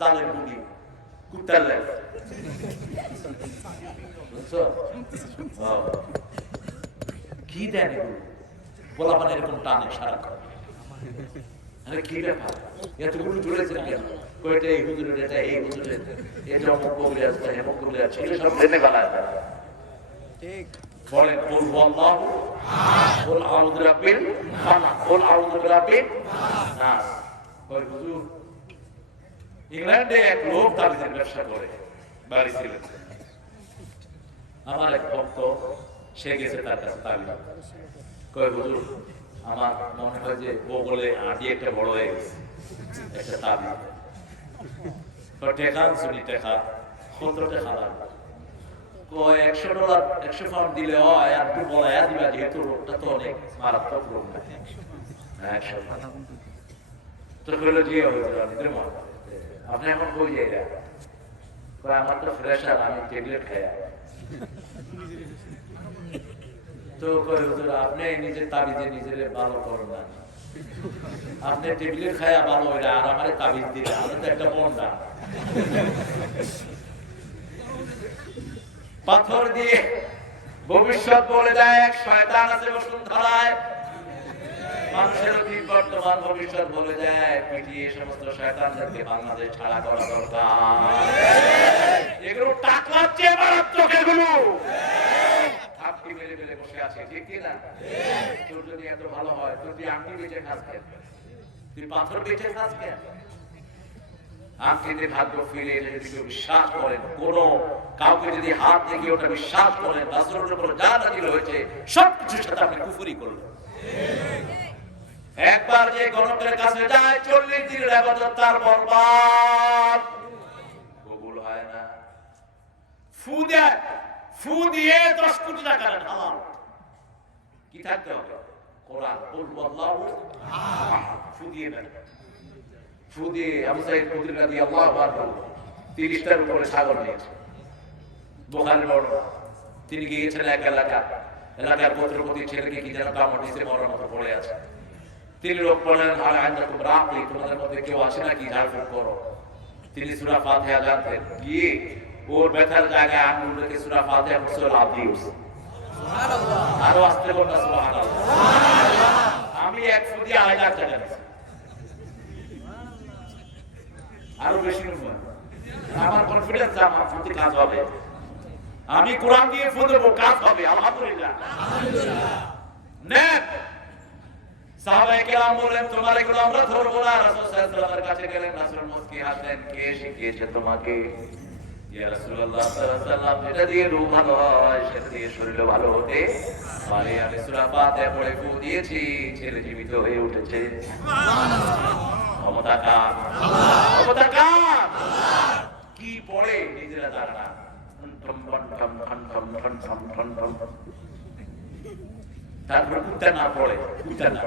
জালের মুড়ি কুত্তার লেজ বুঝছো কি দেন এগুলো বলা মানে এরকম টানে সারাক্ষণ আরে কি ব্যাপার এতগুলো জুড়েছেন কেন কয়টা এই হুজুরের এটা এই হুজুরের এটা অমুক কবি আছে এমক কবি আছে এগুলো সব জেনে গেলায় ঠিক বলেন কুল হুয়াল্লাহু আহাদ কুল আউযু বিরাব্বিল ফালাক কুল আউযু বিরাব্বিন নাস কই হুজুর ইংল্যান্ডে এক লোক তাবিজের ব্যবসা করে বাড়ি ছিলেন আমার এক ভক্ত সে গেছে তার কাছে তাবিজ কই হুজুর আমার মনে হয় যে বগলে আঁটি একটা বড় হয়ে গেছে একটা তাবিজ টেকা শুনি টেকা 17 টাকা লাগবে কয় $100 100 পাউন্ড দিলে হয় আর একটু বলায়া দিবা যেহেতু রোগটা তো অনেক মারাত্মক রোগ না 100 তো কইলো জি হয়েছে আপনি এখন কই যাইরা কয় আমার তো প্রেসার আমি ট্যাবলেট খাই তো কই হুজুর আপনি নিজে তাবিজে নিজেরে ভালো করেন না আপনি ট্যাবলেট খায়া ভালো হইরা আর আমারে তাবিজ দিলে আমি তো একটা বন্ডা পাথর দিয়ে ভবিষ্যৎ বলে দেয় এক শয়তান আছে বসুন্ধরায় মানুষের অতীত বর্তমান ভবিষ্যৎ বলে দেয় পিটিয়ে সমস্ত শয়তানদেরকে বাংলাদেশ ছাড়া করা দরকার এগুলো টাকলার চেয়ে মারাত্মক এগুলো আপনি মেরে মেরে বসে আছে ঠিক কি না তোর যদি এত ভালো হয় তোর তুই আংটি বেঁচে খাস কেন তুই পাথর বেঁচে খাস কেন আংটিতে ভাগ্য ফিরে এলে যদি কেউ বিশ্বাস করেন কোন কাউকে যদি হাত দেখে ওটা বিশ্বাস করেন রাসূলের উপর যা নাযিল হয়েছে সবকিছুর সাথে আপনি কুফরি করলেন একবার যে গণকের কাছে যায় 40 দিনের ইবাদত তার বরবাদ কবুল হয় না ফু দিয়ে 10 কোটি টাকা হালাল কি থাকতে হবে কোরআন কুল হুয়াল্লাহু আহাদ ফু দিয়ে দেন ফু দিয়ে আবু সাঈদ খুদরি রাদিয়াল্লাহু আনহু 30টার উপরে ছাগল নিয়েছে বুখারীর বর্ণনা তিনি গিয়েছেন এক এলাকার গোত্রপতি ছেলেকে কি যেন কামড় দিয়েছে মরার মতো পড়ে আছে তিনি লোক বলেন হাল আইনাকুম রাকি তোমাদের মধ্যে কেউ আছে নাকি ঝাড়ফুঁক করো তিনি সূরা ফাতিহা জানতেন গিয়ে ওর ব্যথার জায়গায় আঙ্গুল রেখে সূরা ফাতিহা পড়ছে লাভ দিয়ে সুবহানাল্লাহ আরো আস্তে বলনা সুবহানাল্লাহ আমি এক ফুদি 1000 টাকা নিয়েছি আরো বেশি নেব আমার কনফিডেন্স আমার ফুদি কাজ হবে আমি কোরআন দিয়ে ফুদবো কাজ হবে আলহামদুলিল্লাহ নেন সাহাবায়ে কেরাম বলেন তোমার এগুলো আমরা ধরবো না রাসূল সাল্লাল্লাহু আলাইহি ওয়াসাল্লামের কাছে গেলেন রাসূল মুস্কি হাসলেন কে শিখিয়েছে তোমাকে ইয়া রাসূলুল্লাহ সাল্লাল্লাহু আলাইহি ওয়াসাল্লাম যেটা দিয়ে রূহ ভালো হয় সেটা দিয়ে শরীর ভালো হতে পারে আমি সূরা ফাতিহা পড়ে ফু দিয়েছি ছেলে জীবিত হয়ে উঠেছে সুবহানাল্লাহ ক্ষমতা কার আল্লাহ ক্ষমতা কার আল্লাহ কি পড়ে নিজেরা জানা না তারপর কুত্তা না পড়ে কুত্তা না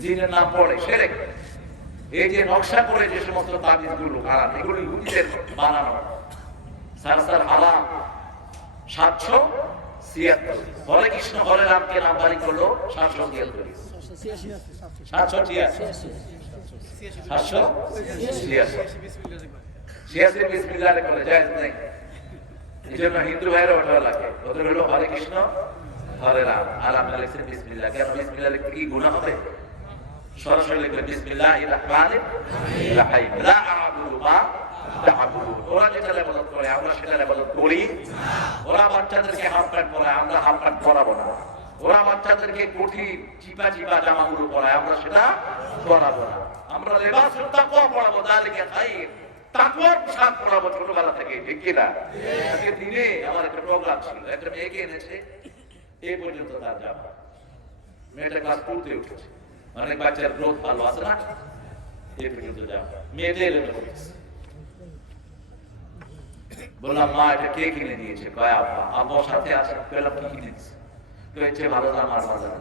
জিনে না পড়ে শিরক এই যে নকশা করে যে সমস্ত তাবিজগুলো হারাম এগুলো ইহুদিদের বানানো সারসার হারাম 776 হরে কৃষ্ণ হরে রামকে নাম বাড়ি করলো 786 বিসমিল্লাহ করে জায়েজ নাই এজন্য হিন্দু ভাইরা ওঠা লাগে ওদের হলো হরে কৃষ্ণ হরে রাম আর আমরা লিখছেন বিসমিল্লাহ কেন বিসমিল্লাহ লিখতে কি গুনাহ হবে সরাসরি লিখলে বিসমিল্লাহির রহমানির রহিম লা আ'বুদু মা তা'বুদুন ওরা যেটা ইবাদত করে আমরা সেটা ইবাদত করি ওরা বাচ্চাদেরকে হাফ প্যান্ট পরায় আমরা হাফ প্যান্ট পরাবো না ওরা বাচ্চাদেরকে কোটি চিপা জামাগুলো পরায় আমরা সেটা পরাবো না আমরা লিবাসুত তাকওয়া পরাবো যালিকা খায়র তাকওয়ার পোশাক পরাবো ছোটবেলা থেকে ঠিক কি না আজকে দিনে আমার একটা প্রোগ্রাম ছিল একটা মেয়েকে এনেছে এই পর্যন্ত তার জামা মেয়েটা ক্লাস 2 তে উঠেছে অনেক বাচ্চার গ্রোথ ভালো আছে না এই পর্যন্ত জামা মেয়েটা এলো বললাম মা এটা কে কিনে দিয়েছে কয় আব্বা আব্বার সাথে আছে কইলাম কি কিনে দিয়েছে কইছে ভালো জামা আর বাজার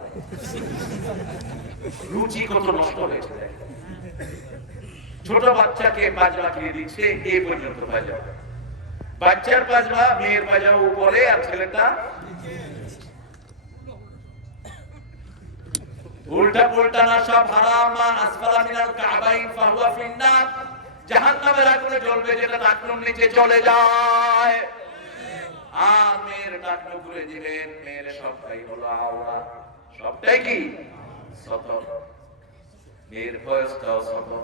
রুচি কত নষ্ট হয়েছে ছোট বাচ্চাকে পাজমা কিনে দিচ্ছে এই পর্যন্ত পায়জামা বাচ্চার পাজমা মেয়ের পায়জামা উপরে আর ছেলেটা উল্টা পুল্টা না সব হারাম মা আসফালা মিনাল কাবাইন ফাহুয়া ফিন্নার জাহান্নামের আগুনে জ্বলবে, যেটা টাকনুর নিচে চলে যায়। আর মেয়ের টাকনু ঘুরে দিবেন, মেয়ের সবটাই হলো আওরা, সবটাই কি সতর, মেয়ের বয়সটাও সতর।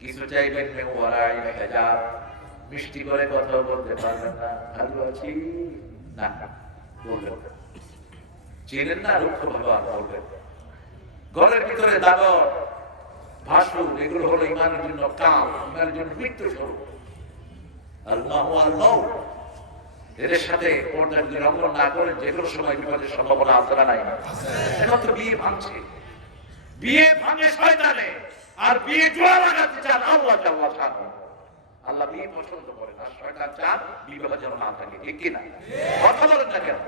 কিছু চাইবেন মেওয়ারাই হেজাব, মিষ্টি করে কথা বলতে পারবেন না, ভালো আছি না বলবেন, চিনেন না রুক্ষ ভাবে বলবেন। ঘরের ভিতরে দাদর ভাসু, এগুলো হলো ইমানের জন্য কাল, ইমানের জন্য মৃত্যু স্বরূপ। আল্লাহ আল্লাহ এদের সাথে পর্দার যদি লঙ্ঘন না করেন, যে কোনো সময় বিপদের সম্ভাবনা আপনারা নাই। এখন তো বিয়ে ভাঙছে, বিয়ে ভাঙে শয়তানে, আর বিয়ে জোড়া লাগাতে চান আল্লাহ জাল্লাহ শানহু। আল্লাহ বিয়ে পছন্দ করে না, শয়তান চান বিবাহ যেন না থাকে, ঠিক কি না? কথা বলেন না কেন?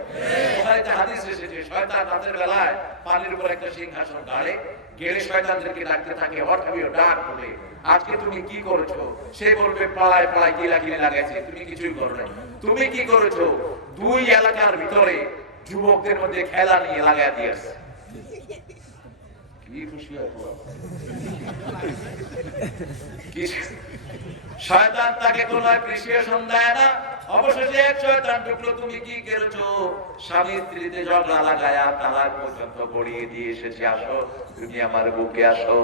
বুখারীতে হাদিস এসেছে, শয়তান রাতের বেলায় পানির উপর একটা সিংহাসন গাড়ে, গেলে শয়তানদেরকে ডাকতে থাকে, হঠাৎ ডাক বলে, আজকে তুমি কি করেছো? সে বলবে পাড়ায় পাড়ায় গিলাগিলি লাগাইছে, তুমি কিছুই করো নাই। তুমি কি করেছো? দুই এলাকার ভিতরে যুবকদের মধ্যে খেলা নিয়ে লাগাই দিয়েছে। কি খুশি হয় শয়তান, তাকে কোনো অ্যাপ্রিসিয়েশন দেয় না। অবশেষে এক শয়তান ঢুকলো, তুমি কি করেছো? স্বামী স্ত্রীতে ঝগড়া লাগায়া তালাক পর্যন্ত গড়িয়ে দিয়ে এসেছে, আসো তুমি আমার বুকে আসো।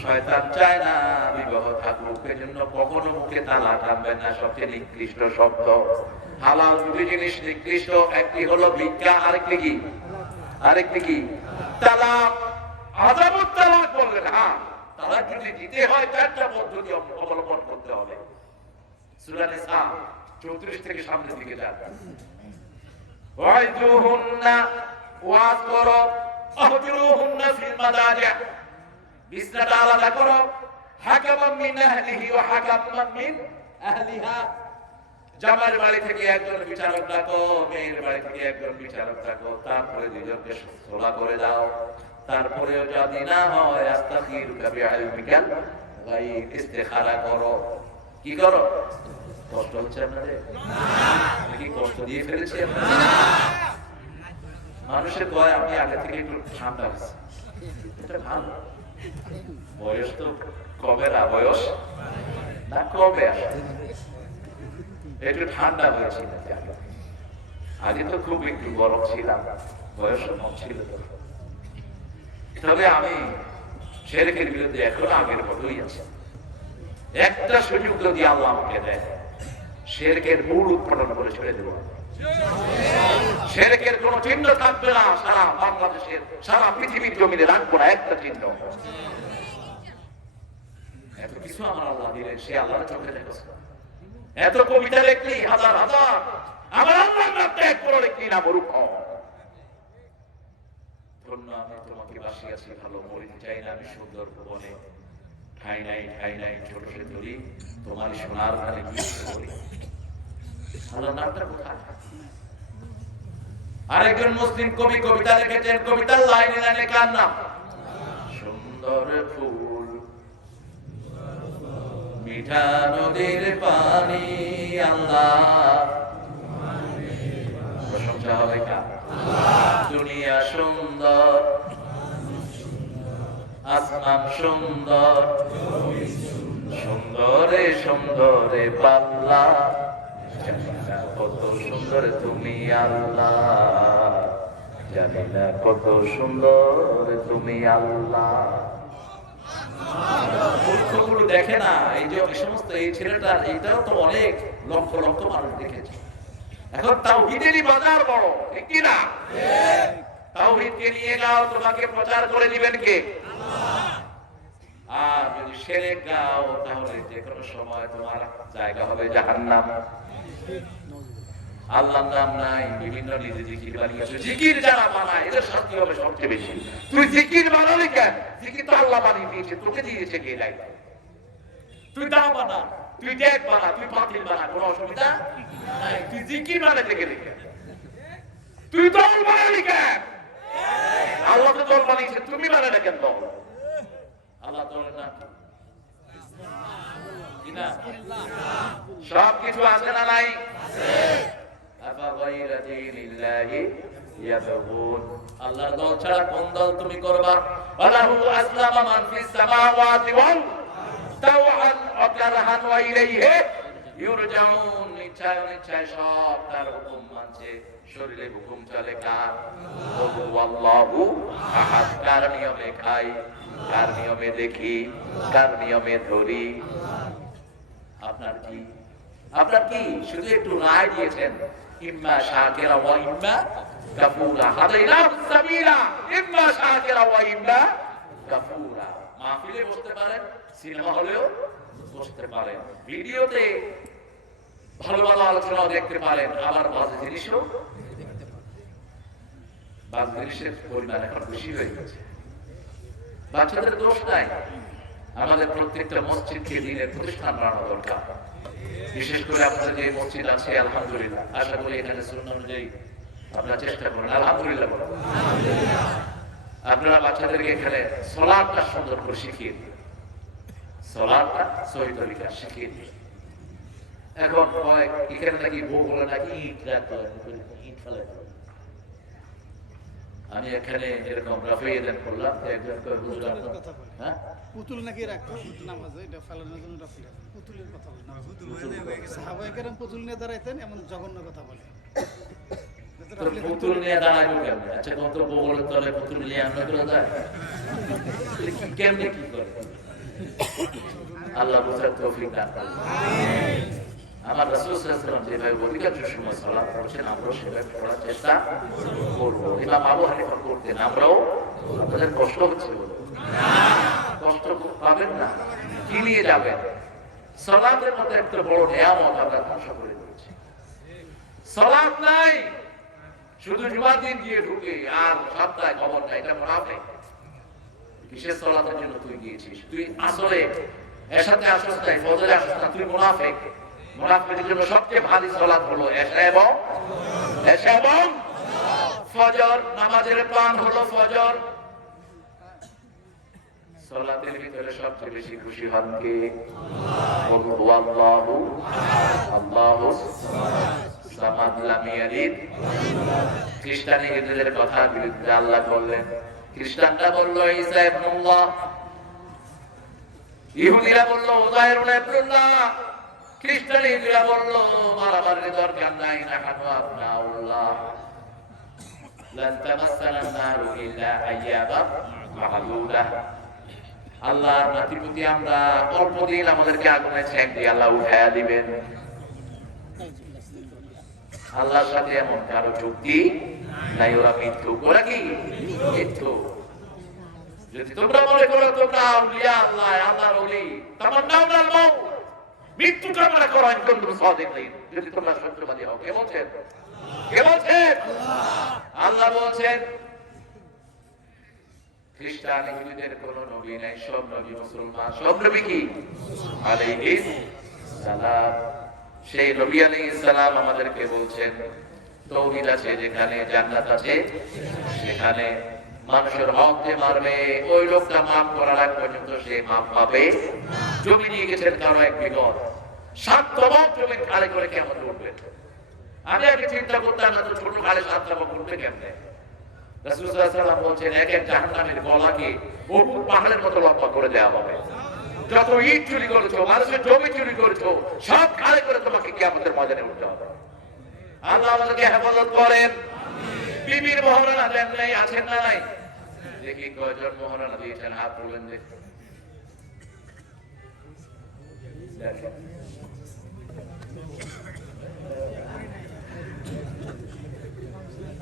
শয়তান চায় না বিবাহ থাকুক, এজন্য কখনো মুখে তালাক আনবেন না। সবচেয়ে নিকৃষ্ট শব্দ হালাল দুটি জিনিস নিকৃষ্ট, একটি হলো ভিক্ষা, আরেকটি কি তালাক। আযাবুত তালাক বললেন। হ্যাঁ, তালাক যদি দিতে হয় চারটা পদ্ধতি অবলম্বন করতে হবে। সূরা নিসা 34 থেকে সামনের দিকে যান। ওয়াইদুহুন্না ওয়াজ করো, আহজুরুহুন্না ফিল মাদাজি', বিছনাটা আলাদা করো। হাকামান মিন আহলিহি ওয়া হাকামান মিন আহলিহা, জামার বাড়ি থেকে একজন বিচারক ডাকো, মেয়ের বাড়ি থেকে একজন বিচারক ডাকো, তারপরে দুজনকে সোলা করে দাও। তারপরেও যদি না হয় আস্তাগফিরুকা বিইলমিকা গায়ব, ইস্তিখারা করো। কি করো? কষ্ট হচ্ছে আপনাদের? না, কি কষ্ট দিয়ে ফেলেছি না? মানুষের কয় আমি আগে থেকে একটু ঠান্ডা আছি, এটা ভালো। বয়স তো কবে না, বয়স না কবে আসে, একটু ঠান্ডা হয়েছিল। আগে তো খুব একটু গরম ছিলাম, বয়স কম ছিল। তবে আমি শিরকের বিরুদ্ধে এখনো আগের মতোই আছি। একটা সুযোগ যদি আল্লাহ আমাকে দেয়, শিরকের মূল উৎপাদন করে ছেড়ে দেব। শিরকের কোন চিহ্ন থাকবে না সারা বাংলাদেশের, সারা পৃথিবীর জমিনে রাখবো না একটা চিহ্ন। এত কিছু আমার আল্লাহ দিলেন, সে আল্লাহর চোখে দেখেছে। এত কবিতা লিখলি হাজার হাজার, আমার আল্লাহর নাম ত্যাগ করে লিখলি না মূর্খ। ধন্য আমি তোমাকে বাসিয়াছি ভালো, মরিতে চাই না আমি সুন্দর ভুবনে। ঠাই নাই ছোট সে ধরি, তোমার সোনার ধারে বিস্তার করি। আল্লাহর নামটা কোথায়? আরেকজন মুসলিম কবি কবিতা লিখেছেন, কবিতার লাইনে লাইনে কার নাম? সুন্দর ফুল, মিঠা নদীর পানি, আল্লাহ প্রশংসা হবে কার? দুনিয়া সুন্দর, আসমান সুন্দর, সুন্দরে সুন্দরে পাল্লা, জানি না কত সুন্দর তুমি আল্লাহ, জানি না কত সুন্দর তুমি আল্লাহ। মূর্খগুলো দেখে না এই যে সমস্ত, এই ছেলেটা এইটাও তো অনেক লক্ষ লক্ষ মানুষ দেখেছে। এখন তাওহীদেরই বাজার বড়, ঠিক কি না? তাওহীদকে নিয়ে যাও, তোমাকে প্রচার করে দিবেন কে? আল্লাহ। আর যদি শিরক গাও, তাহলে যে কোনো সময় তোমার জায়গা হবে জাহান্নাম। আল্লাহর নাম নাই, বিভিন্ন নিজে জিকির বানিয়েছে। জিকির যারা বানায় এদের শাস্তি হবে সবচেয়ে বেশি। তুই জিকির বানালি কেন? জিকির তো আল্লাহ বানিয়ে দিয়েছে, তোকে দিয়েছে কে? দায়িত্ব। তুই দাও বানা, তুই ডেক বানা, তুই পাতিল বানা, কোনো অসুবিধা নাই। তুই জিকির বানাতে গেলি কেন? তুই দল বানালি কেন? আল্লাহ তো দল বানিয়েছে, তুমি বানালে কেন দল? আল্লাহ দলের নাম কি না? সব কিছু আছে না নাই? আফাগায়রা দীনিল্লাহি ইয়াবগুন, আল্লাহর দল ছাড়া কোন দল তুমি করবা? ওয়ালাহু আসলামা মান ফিস সামাওয়াতি ওয়াল তাওআন ওয়া কারহান ওয়া ইলাইহি ইউরজাউন। ইচ্ছায় অনিচ্ছায় সব তার হুকুম মানছে। শরীরে হুকুম চলে কার? আল্লাহু আহাদ। কার নিয়মে খাই, কার নিয়মে দেখি, কার নিয়মে ধরি? আপনার কি? আপনার কি? শুধু একটু রায় দিয়েছেন, ইম্মা শাকিরা ওয়া ইম্মা কাফুরা। হাদাইনাহু সাবিলা ইম্মা শাকিরা ওয়া ইম্মা কাফুরা। মাহফিলে বসতে পারেন, সিনেমা হলেও বসতে পারেন, ভিডিওতে ভালো ভালো আলোচনা দেখতে পারেন, আবার বাজে জিনিসও। বাজে জিনিসের পরিমাণ এখন বেশি হয়ে গেছে। বাচ্চাদের দোষ নাই। আমাদের প্রত্যেকটা মসজিদকে দিনের প্রতিষ্ঠান বানানো দরকার। বিশেষ করে আপনাদের যে মসজিদ আছে, আলহামদুলিল্লাহ, আশা করি এখানে সুন্নাহ অনুযায়ী আপনারা চেষ্টা করুন। আলহামদুলিল্লাহ বলুন। আপনারা বাচ্চাদেরকে এখানে সালাতটা সুন্দর করে শিখিয়ে দিন, সালাতটা সহি তরিকা শিখিয়ে দিন। এখন এখানে নাকি বউ বলে নাকি ইট ফেলে। আমি এখানে এরকম রাফাইয়াদান করলাম, একজন হুজুর হ্যাঁ পুতুল নাকি রাখতো নামাজে, এটা ফেলানোর জন্য রাখছিল। পুতুলের কথা বলে সাহাবায়ে কেরাম পুতুল নিয়ে দাঁড়াইতেন, এমন জঘন্য কথা বলে। পুতুল নিয়ে দাঁড়াইবো কেমন? আচ্ছা, কত বগলের তলে পুতুল নিয়ে আমরা করে যায় কেমনে কি করে? আল্লাহ বুঝার তৌফিক দান করুন। আমার রাসূল সাল্লাল্লাহু আলাইহি ওয়াসাল্লাম যেভাবে অধিকাংশ সময় সালাত পড়ছেন, আমরাও সেভাবে পড়ার চেষ্টা করবো। ইমাম আবু হানিফা করতেন, আমরাও। আপনাদের কষ্ট হচ্ছে বলে কষ্ট পাবেন না, কি নিয়ে যাবেন? সালাতের মতো একটা বড় নিয়ামত আমরা ধ্বংস করে দিয়েছি। সালাত নাই, শুধু জুমার দিন গিয়ে ঢুকে আর সপ্তাহে খবর নাই। এটা মুনাফিক। কিসের সালাতের জন্য তুই গিয়েছিস? তুই আসলে এসাতে আসছ নাই, ফজরে আসছ না, তুই মুনাফিক। মুনাফিকের জন্য সবচেয়ে ভারী সালাত হলো এশা এবং ফজর। নামাজের প্রাণ হলো ফজর। সালাতের ভিতরে সবচেয়ে বেশি খুশি হন কে? আল্লাহু আল্লাহু সামাদ লাম ইয়ালিদ। খ্রিস্টান ইহুদিদের কথার বিরুদ্ধে আল্লাহ বললেন। খ্রিস্টানরা বলল ঈসা ইবনুল্লাহ, ইহুদিরা বলল উযায়রুন ইবনুল্লাহ, খ্রিস্টান ইহুদিরা বলল মারামারির দরকার নাই, নাহানু আবনাউল্লাহ, লান তামাসসানা নারু ইল্লা আইয়াবাম মাহদুদা। আল্লাহর নাতিপুতি আমরা, অল্প দিন আমাদেরকে আগুনে ছেঁক দিয়ে আল্লাহ উঠায়া দিবেন। আল্লাহর সাথে এমন কারো চুক্তি নাই। ওরা মিথ্যুক। ওরা কি মিথ্যুক? যদি তোমরা মনে করো তোমরা আউলিয়া আল্লাহ, আল্লাহর ওলি, তামান্নাউনাল মউত, মৃত্যু কামনা করো, ইনকুনতুম সাদিকিন, যদি তোমরা সত্যবাদী হও। কে বলছেন? কে বলছেন? আল্লাহ বলছেন। খ্রিস্টান ইহুদিদের কোন নবী নাই, সব নবী মুসলমান। সব নবী কি আলাইহিস সালাম। সেই নবী আলাইহিস সালাম আমাদেরকে বলছেন তাওহীদ আছে যেখানে, জান্নাত আছে সেখানে। মানুষের হক যে মারবে, ওই লোকটা মাফ করার আগ পর্যন্ত সে মাফ পাবে। জমি নিয়ে গেছেন কারো এক বিগত, 7 তবাক জমি খালি করে কেমন উঠবেন? আমি আগে চিন্তা করতাম না তো ছোট খালে 7 তবাক উঠবে কেমনে? রাসূল সাল্লাল্লাহু আলাইহি ওয়াসাল্লাম বলছেন এক এক জাহান্নামের গলাকে বহু পাহাড়ের মতো লম্বা করে দেওয়া হবে। যত ইট চুরি করেছো, মানুষের জমি চুরি করেছো, সব খালি করে তোমাকে কিয়ামতের ময়দানে উঠতে হবে। আল্লাহ আমাদেরকে হেফাজত করেন। বিবির মহারণা দেন নাই, আছেন না নাই? দেখি কয়জন মহারণা দিয়েছেন, হাত তুলবেন। দেখি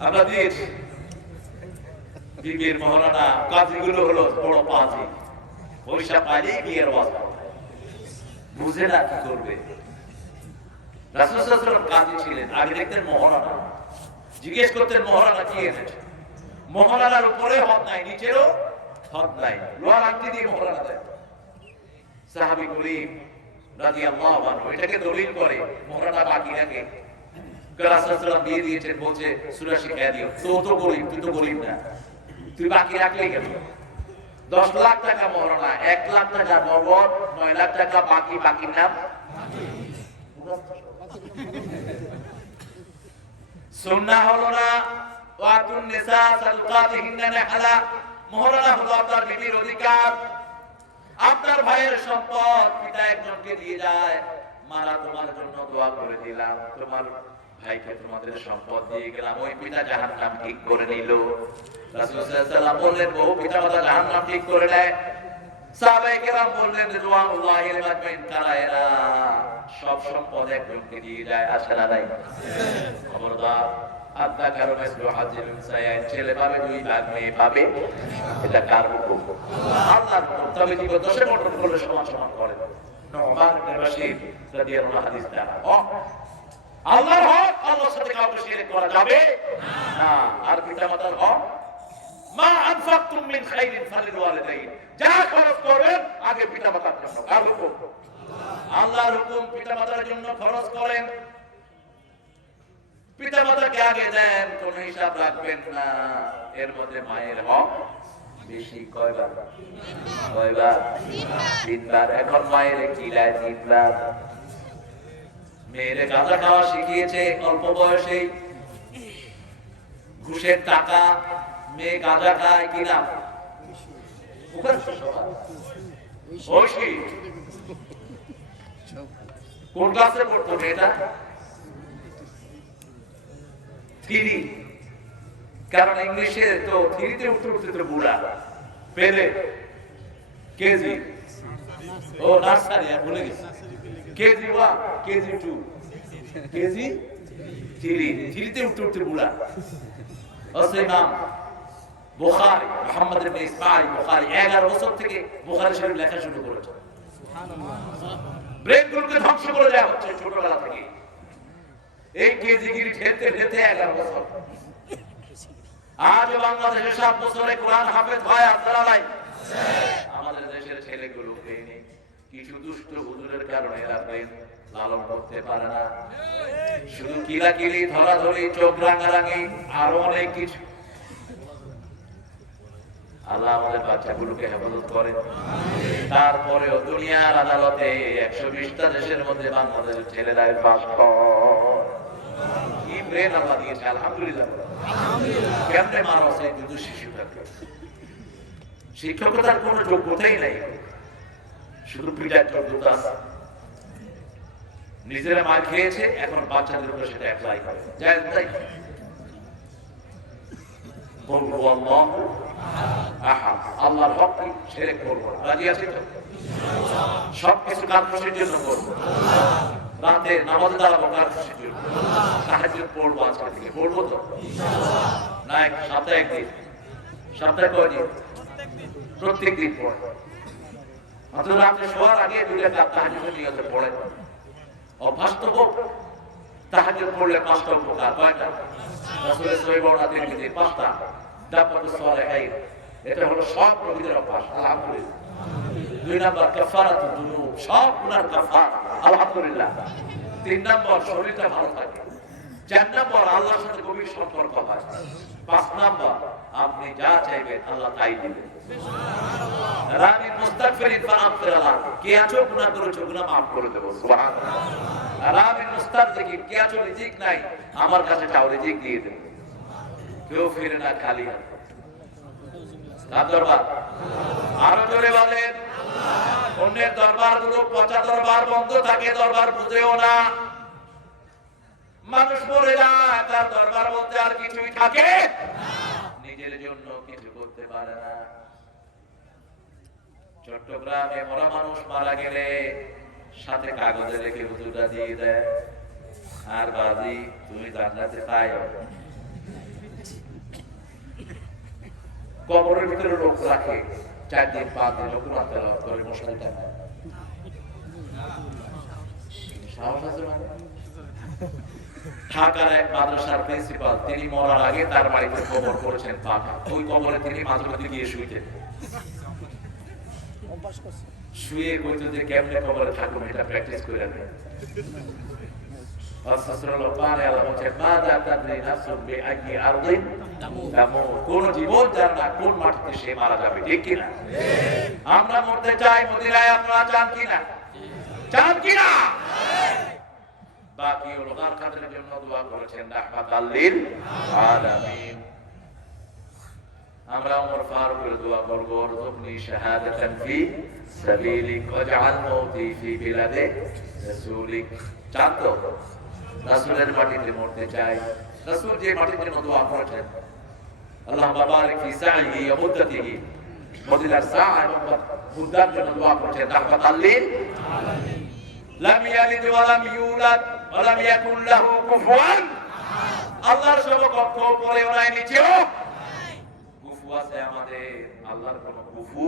আমরা দিয়েছি। বিবির মহারণা কাজীগুলো হলো বড় পাজি, পয়সা পাইলেই বিয়ের ওয়াজ বুঝে না কি করবে। রাসূল সাল্লাল্লাহু আলাইহি ওয়াসাল্লাম কাজী ছিলেন, আগে দেখতেন মহারণা, জিজ্ঞেস করতেন মহারণা কি এনেছে। মহারণার উপরে হদ নাই, নিচেরও হদ নাই, লোহার আংটি দিয়ে মহারণা দেয়। সাহাবী গরিব রাদিয়াল্লাহু আনহু এটাকে দলিল করে মহারণা বাকি রাখে। রাসূল সাল্লাল্লাহু আলাইহি ওয়াসাল্লাম দিয়ে দিয়েছেন, বলছে সূরা শিখায়া দিও। তো গরিব, তুই তো গরিব না, তুই বাকি রাখলেই কেন? 10 লাখ টাকা মহারণা, 1 লাখ টাকা নগদ, 9 লাখ টাকা বাকি। বাকির নাম সুন্নাহ হলো না। ওয়াতুন নিসা সাদকাতিহিন্না নাহলা, মহারণা হলো আপনার বিবির অধিকার। আপনার ভাইয়ের সম্পদ পিতা একজনকে দিয়ে যায়, মারা তোমার জন্য দোয়া করে দিলাম, তোমার ভাইকে তোমাদের সম্পদ দিয়ে গেলাম, ওই পিতা জাহান্নাম ঠিক করে নিল। রাসূল সাল্লাল্লাহু আলাইহি ওয়াসাল্লাম বললেন, বহু পিতা মাতা জাহান্নাম ঠিক করে নেয়। সাহাবায়ে কেরাম বললেন, রিদওয়ানুল্লাহিল মাজমাইন, কারা এরা? সব সম্পদ একজনকে দিয়ে যায়, আসে না নাই? খবরদার, আদনা কারণে হাজির সায়ান, ছেলে পাবে 2 ভাগ, মেয়ে পাবে, এটা কার হুকুম? আল্লাহর হুকুম। তবে জীবদ্দশায় বন্টন করলে সমান সমান করে। নুমান ইবনে বাশীর রাদিয়াল্লাহু হাদিস দ্বারা আল্লাহর হক, আল্লাহর সাথে কাউকে শিরক করা যাবে না। আর পিতামাতার হক, মা আনফাকতুম মিন খাইরিন ফালিল ওয়ালিদাইন, যা খরচ করবেন আগে পিতামাতার জন্য। কার হুকুম? আল্লাহর হুকুম। পিতামাতার জন্য খরচ করেন, পিতামাতাকে আগে দেন, কোন হিসাব রাখবেন না। এর মধ্যে মায়ের হক বেশি। কয়বার? 3বার। এখন মায়ের কি দেয়? 3বার। মেয়েরে গাঁজা খাওয়া শিখিয়েছে অল্প বয়সেই, ঘুষের টাকা, মেয়ে গাঁজা খায় কিনা? কোন ক্লাসে পড়তো মেয়েটা? 3। কারণ ইংলিশে তো 3তে উঠতে উঠতে তো বুড়া পেলে কেজি, ও নার্সারি, ভুলে গেছি। কেজি 1, কেজি 2, কেজি 3, 3তে উঠতে উঠতে বুড়া। ইমাম বুখারী, মুহাম্মদ ইবনে ইসমাঈল বুখারী 11 বছর থেকে বুখারী শরীফ লেখা শুরু করেছে। ব্রেন গুলোকে ধ্বংস করে দেওয়া হচ্ছে ছোটবেলা থেকে। এই কেজিগিরি ঠেলতে ঠেলতে 11 বছর। আজ বাংলাদেশে 7 বছরে কোরআন হাফেজ হয়, আপনারা নাই। আমাদের দেশের ছেলেগুলোকে কিছু দুষ্ট হুজুরের কারণে এরা ব্রেন লালন করতে পারে না। শুধু কিলাকিলি, ধরাধরি, চোখ রাঙারাঙি, আরো অনেক কিছু। আল্লাহ আমাদের বাচ্চাগুলোকে হেফাজত করেন। তারপরেও দুনিয়ার আদালতে 120টা দেশের মধ্যে বাংলাদেশের ছেলেরা পাস করে। কি ব্রেন আল্লাহ দিয়েছে, আলহামদুলিল্লাহ। কেমনে মানুষ এই দুধ শিশুটাকে? শিক্ষকতার কোনো যোগ্যতাই নাই, শুধু পিটার যোগ্যতা। নিজেরা মার খেয়েছে, এখন বাচ্চাদের উপরে সেটা অ্যাপ্লাই করে। জায়েজ নাই। আল্লাহর হক কি শিরক করব না, রাজি আছি তো? সবকিছু কার খুশির জন্য করব। রাতে নামাজ দাঁড়াবো কার খুশির জন্য। তাহাজ্জুদ পড়বো, আজকে থেকে পড়বো তো না? সপ্তাহে একদিন, সপ্তাহে কয়দিন? প্রত্যেক দিন পড়বো। অথবা আপনি শোয়ার আগে 2 রাকাত তাহাজ্জুদের নিয়তে পড়েন। অভ্যাস তো হোক। তাহাজ্জুদ পড়লে 5টা উপকার। কয়টা? রাসূলের সহিহ বর্ণনা থেকে 5টা। দাফাতুস সালিহিন, এটা হলো সব নবীদের অভ্যাস, আলহামদুলিল্লাহ। 2 নাম্বার কাফারাতুদ দুনুব, সব গুনার কাফারা, আলহামদুলিল্লাহ। 3 নাম্বার শরীরটা ভালো থাকে। 4 নাম্বার আল্লাহর সাথে গভীর সম্পর্ক হয়। 5 নাম্বার আপনি যা চাইবেন আল্লাহ তাই দিবেন। সুবহানাল্লাহ। রানী মুস্তাগফিরিন ফাআগফির লাহ, কে আছো গুনাহ করেছো, গুনাহ maaf করে দেব। সুবহানাল্লাহ। রানী মুস্তাগফিরিন, কে আছো রিজিক নাই, আমার কাছে চাও, রিজিক দিয়ে দেব। কেউ ফিরে না খালি হাতে। কার দরবার? আরো জোরে বলেন। অন্যের দরবারগুলো পচা দরবার, বন্ধ থাকে, দরবার বুঝেও না। মানুষ মরে যায়, তার দরবার বলতে আর কিছুই থাকে নিজের জন্য কিছু করতে পারে না। চট্টগ্রামে মরা মানুষ মারা গেলে সাথে কাগজে রেখে হুজুররা দিয়ে দেয়, আর বাজি তুমি জান্নাতে পাইও। কবরের ভিতরে লোক রাখে 4 দিন 5 দিন, লোক রাখতে করে মশারিটা সাহস আছে। ঢাকার এক মাদ্রাসার প্রিন্সিপাল, তিনি মরার আগে তার বাড়িতে কবর করেছেন পাকা। ওই কবরে তিনি মাঝে মধ্যে গিয়ে শুইতেন। শুয়ে কইতো যে কেমনে কবরে থাকুন, এটা প্র্যাকটিস করে নেন। কোন জীবন জানে না কোন মাটিতে সে মারা যাবে, ঠিক কিনা? আমরা মরতে চাই মদিনায়, আপনারা চান কিনা? চান কিনা? বাকি ওলামার কাদের জন্য দোয়া করেছেন রাহমাতাল লিল আলামিন। আমরা ওমর ফারুকের দোয়া করব, রযুকনি শাহাদাতান ফি সাবিলিক ওয়াজআল মাউতি ফি বিলাদে রাসূলিক। চাঁদো রাসূলের মাটিতে মরতে চাই। রাসূল যে মাটির জন্য দোয়া করেছেন, আল্লাহুম্মা বারিক ফি সাইহি ওয়া মুদ্দাতিহি, মদিনার সাআ এবং মুদ্দার জন্য দোয়া করেছেন রাহমাতাল লিল আলামিন। লাম ইয়ালিদ ওয়া লাম ইউলাদ ওয়া লাম ইয়াকুল লাহু কুফুয়ান। আল্লাহর সমকক্ষ উপরেও নাই নিচেও কুফু আছে আমাদের, আল্লাহর কোনো কুফু।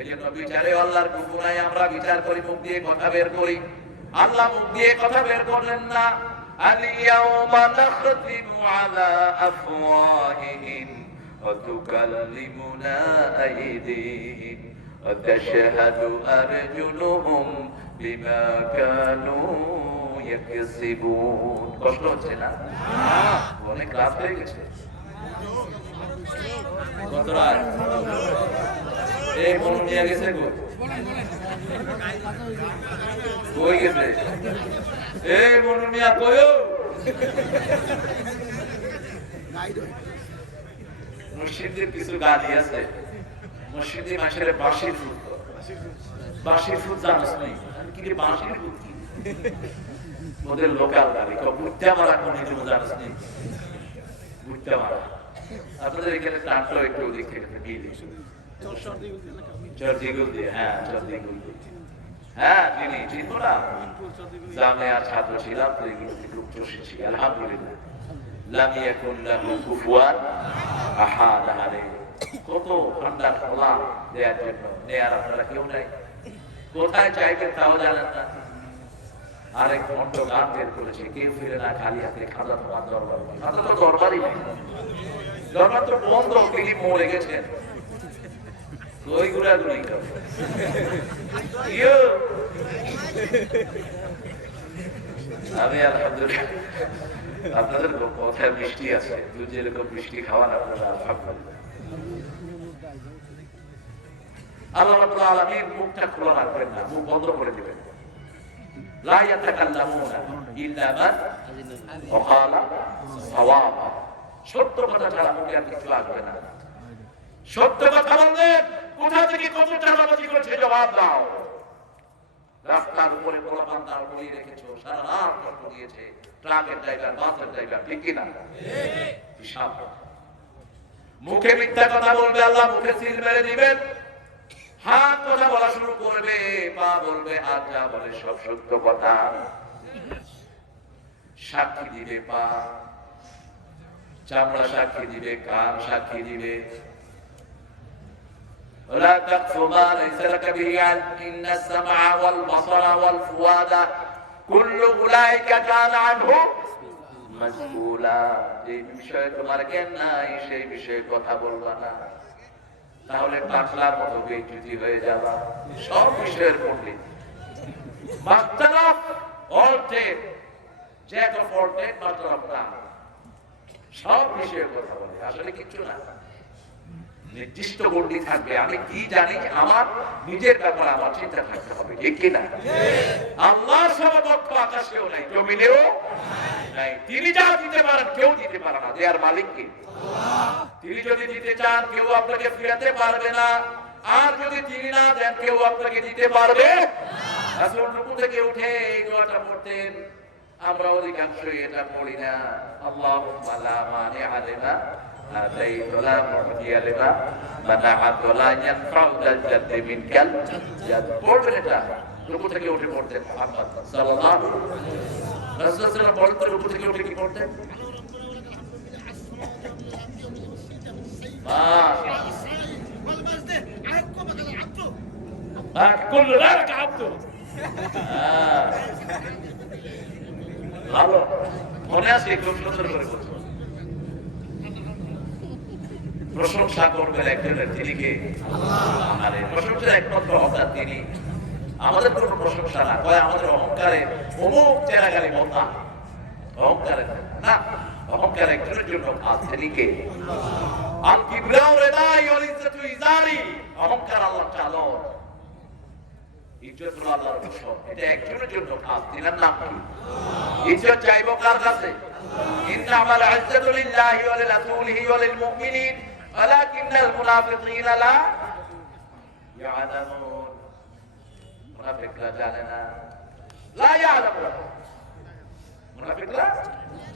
এজন্য বিচারে আল্লাহর কুফু নাই। আমরা বিচার করি, মুখ দিয়ে কথা বের করি, আল্লাহ মুখ দিয়ে কথা বের করলেন না। আল-ইয়াওমা নাখতিমু আলা আফওয়াহিহিম ওয়া তুকাল্লিমুনা আইদিহিম ওয়া তাশহাদু আরজুলুহুম বিমা কানু ইয়াকসিবুন। কষ্ট হচ্ছে না? অনেক রাত হয়ে গেছে। কত রাত? এই মন নিয়ে গেছে গো, কই গেছে? এই মন নিয়া কইও। মসজিদের কিছু গালি আছে, মসজিদে মাসের বাঁশির ফুট, বাঁশির ফুট জানিস নাই? কি রে বাঁশির ফুট কি? ওদের লোকাল গালি, বুঝতে মারা কোন হিসেবে জানিস নেই? বুঝতে মারা। আপনাদের এখানে টানটা একটু ওদিক থেকে মিলে চর্দিগুল দিয়ে, হ্যাঁ চর্দিগুল দিয়ে, হ্যাঁ চিনি, চিনবো না? জামিয়ার ছাত্র ছিলাম তো এগুলো থেকে চষেছি, আলহামদুলিল্লাহ। লাম ইয়াকুন লাহু কুফুয়ান আহাদ। কত ঠান্ডা খোলা দেওয়ার জন্য নেয়ার আপনারা কেউ নাই। কোথায় চাইবেন তাও জানেন না। আরেক ঘন্ট গান বের করেছে, কেউ ফিরে না খালি হাতে, খাজা তোমার দরবার। খাজা তো দরবারই নেই, দরবার তো বন্ধ, তিনি মরে গেছেন। ওই ঘুরাঘুরি আমি আলহামদুলিল্লাহ আপনাদের কথায় বৃষ্টি আছে, যেরকম বৃষ্টি খাওয়ান আপনারা আলহামদুলিল্লাহ। আল্লাহ রাব্বুল আলামিন মুখটা খোলা রাখবেন না, মুখ বন্ধ করে দিবেন। লা ইয়াতাকাল্লামুনা ইল্লা মান ওয়াকালা সাওয়াবা। সত্য কথা ছাড়া মুখে আর কিছু আসবে না। সত্য কথা বললে কোথা থেকে কত চালাবাজি করেছে জবাব দাও। রাস্তার উপরে পোলাপান দাঁড় করিয়ে রেখেছো, সারা রাত কষ্ট দিয়েছে ট্রাকের ড্রাইভার, বাসের ড্রাইভার, ঠিক কিনা? হিসাব। মুখে মিথ্যা কথা বলবে, আল্লাহ মুখে সিল মেরে দিবেন। হাত কথা বলা শুরু করবে, পা বলবে, হাত যা বলে সব সত্য কথা। সাক্ষী দিবে পা, চামড়া সাক্ষী দিবে, কান সাক্ষী দিবে। ولا تقف ما ليس لك به علم إن السمع والبصر والفؤاد كل أولئك كان عنه مسؤولا। যে বিষয়ে তোমার জ্ঞান নাই সেই বিষয়ে কথা বলবা না, তাহলে পাগলার মতো বেইজ্জতি হয়ে যাবা। সব বিষয়ের পণ্ডিত, master of all trade, jack of all trade, master of none. সব বিষয়ে কথা বলে, আসলে কিছু না। নির্দিষ্ট গণ্ডি থাকবে, আমি কি জানি, আমার নিজের ব্যাপারে আমার চিন্তা থাকতে হবে, ঠিক কিনা? আল্লাহর সমকক্ষ আকাশেও নাই, জমিনেও নাই। তিনি যা দিতে পারেন কেউ দিতে পারে না। দেয়ার মালিক কে? তিনি যদি দিতে চান কেউ আপনাকে ফিরাতে পারবে না, আর যদি তিনি না দেন কেউ আপনাকে দিতে পারবে। রাসূল রুকু থেকে উঠে এই দোয়াটা পড়তেন, আমরা অধিকাংশই এটা পড়ি না। আল্লাহুম্মা লা মানিআ লিমা আতাইত ওয়া লা মু'তিয়া লিমা মানা'ত ওয়া লা ইয়ানফা'ু যাল জাদ্দি মিনকাল জাদ। পড়বেন এটা, রুকু থেকে উঠে পড়তেন মুহাম্মদ সাল্লাল্লাহু আলাইহি ওয়াসাল্লাম। রাসূল সাল্লাল্লাহু আলাইহি ওয়াসাল্লাম বলতেন রুকু থেকে উঠে কি পড়তেন? كل ذلك عبده। ভালো মনে আছে, খুব সুন্দর করে বলছো। প্রশংসা করবেন একজনের, তিনি কে? আল্লাহ। প্রশংসা একমাত্র হকদার তিনি, আমাদের কোনো প্রশংসা না। কয় আমাদের অহংকারে অমুক চেরাগালি মতা, অহংকারে না। অহংকার একজনের জন্য খাস, তিনি কে? আল কিবরিয়াউ রিদাই ওয়াল ইজ্জাতু ইজারি। অহংকার আল্লাহর চাদর, ইজ্জত হলো আল্লাহর পোশাক। এটা একজনের জন্য খাস, তিনার নাম কি? ইজ্জত চাইবো কার কাছে? ইন্নামাল ইজ্জাতু লিল্লাহি ওয়া লিরাসূলিহি ওয়া লিল মুমিনিন ওয়ালাকিন্নাল মুনাফিকিনা লা ইয়ালামুন, মুনাফিকরা জানে না, লা ইয়ালামুন, মুনাফিকরা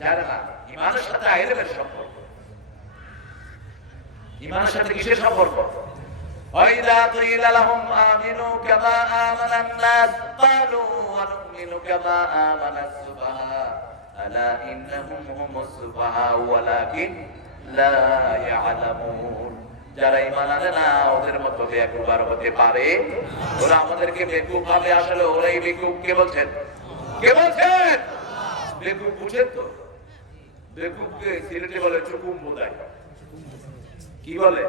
জানে না ঈমানের সাথে ইলমের সম্পর্ক। ঈমানের সাথে কিসের সম্পর্ক? وَإِذَا قِيلَ لَهُمْ آمِنُوا كَمَا آمَنَ النَّاسُ قَالُوا أَنُؤْمِنُ كَمَا آمَنَ السُّفَهَاءُ أَلَا إِنَّهُمْ هُمُ السُّفَهَاءُ وَلَكِنْ لَا يَعْلَمُونَ। যারা ঈমান আনে না ওদের মতো বেকুব আর হতে পারে? ওরা আমাদেরকে বেকুব ভাবে, আসলে ওরাই বেকুব। কে বলছেন? কে বলছেন? বেকুব বুঝেন তো? বেকুবকে সিলেটে বলে চুকুম বোধায়। কি বলে?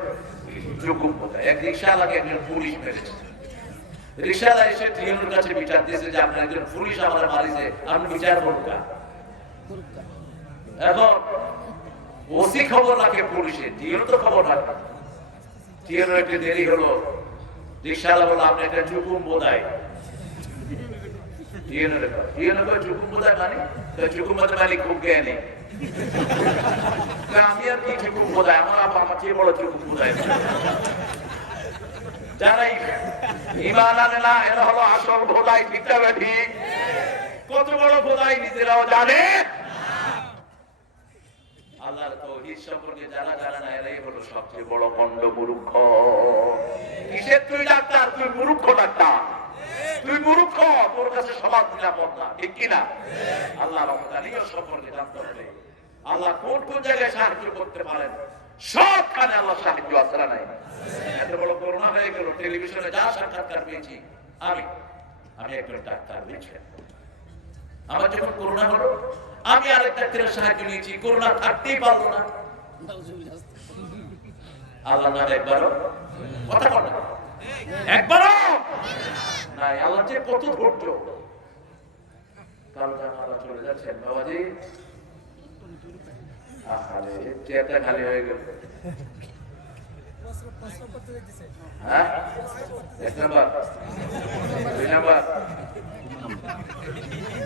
চুকুম বোধায়। এক রিকশাওয়ালাকে একজন পুলিশ মেরেছে। রিকশাওয়ালা এসে টিএনওর কাছে বিচার দিয়েছে যে আপনার একজন পুলিশ আমার মারিছে, আপনি বিচার করুন। এখন ওসি খবর রাখে পুলিশে, টিএনও তো খবর রাখে। টিএনও একটু দেরি হলো, রিকশাওয়ালা বলল আপনি একটা চুকুম বোধায়। টিএনও চুকুম বোধায় মানে চুকুম বোধায় মানে খুব জ্ঞানী। আমি আর কি চুকুম বোধায়, আমার আমার চেয়ে বড় চুকুম বোধায়। যারা ঈমান আনে না এরা হলো আসল ভোলাই। ঠিক না ঠিক? কত বড় ভোলাই নিজেরাও জানে। আল্লাহর তাওহীদ সম্পর্কে যারা জানে না এরাই হলো সবচেয়ে বড় কন্ড মূর্খ। কিসের তুই ডাক্তার? তুই মূর্খ ডাক্তার, তুই মূর্খ। তোর কাছে সবার নিরাপদ না, ঠিক কিনা? আল্লাহ রহমানিয়ত সম্পর্কে জানতে হবে। আল্লাহ কোন কোন জায়গায় সাহায্য করতে পারেন, সবখানে আল্লাহ সাহায্য আছে না নাই? এত বড় করোনা হয়ে গেল, টেলিভিশনে যা সাক্ষাৎকার পেয়েছি আমি একজন ডাক্তার বুঝছেন। আমার যখন করোনা হলো আমি আরেক ডাক্তারের সাহায্য নিয়েছি, করোনা থাকতেই পারলো না। আল্লাহ না একবারও কথা বলে, একবারও নাই। আল্লাহ যে কত ধৈর্য। কাল জানালা চলে যাচ্ছেন বাবাজি, আরে চেয়ারটা খালি হয়ে গেল। হ্যাঁ, এক নাম্বার, দুই নাম্বার,